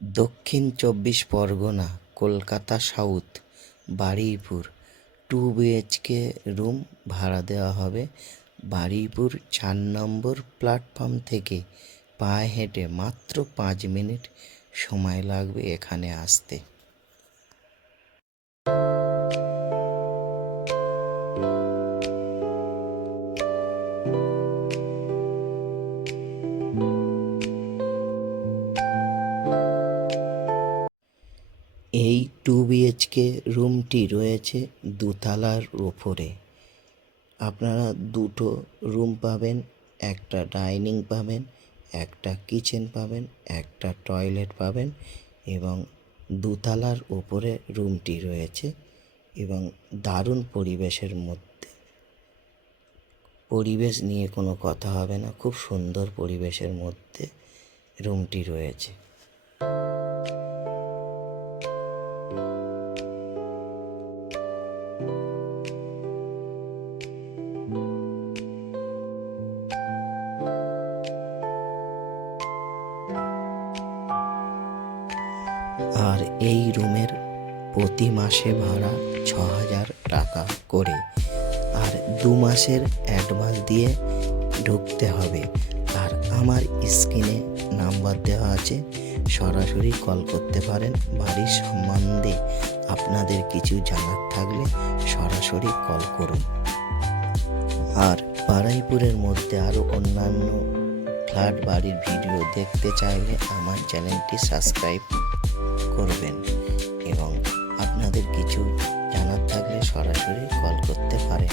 দক্ষিণ ২৪ Pargana, Kolkata south, Baruipur. 2 BHK room ভাড়া দেওয়া হবে। বারুইপুর 4 নম্বর প্ল্যাটফর্ম থেকে পায়ে হেঁটে মাত্র 5 মিনিট সময় লাগবে এখানে আসতে। এই 2 BHK রুমটি রয়েছে দোতলার ওপরে। আপনারা দুটো রুম পাবেন, একটা ডাইনিং পাবেন, একটা কিচেন পাবেন, একটা টয়লেট পাবেন এবং দোতলার ওপরে রুমটি রয়েছে এবং দারুণ পরিবেশের মধ্যে। পরিবেশ নিয়ে কোনো কথা হবে না, খুব সুন্দর পরিবেশের মধ্যে রুমটি রয়েছে। আর এই রুমের প্রতি মাসে ভাড়া ৬,০০০ টাকা করে, আর 2 মাসের অ্যাডভান্স দিয়ে ঢুকতে হবে। আর আমার স্ক্রিনে নাম্বার দেওয়া আছে, সরাসরি কল করতে পারেন। বাড়ির সম্বন্ধে আপনাদের কিছু জানার থাকলে সরাসরি কল করুন। আর বারুইপুরের মধ্যে আরও অন্যান্য ফ্ল্যাট বাড়ির ভিডিও দেখতে চাইলে আমার চ্যানেলটি সাবস্ক্রাইব করবেন এবং আপনাদের কিছু জানার থাকলে সরাসরি কল করতে পারেন।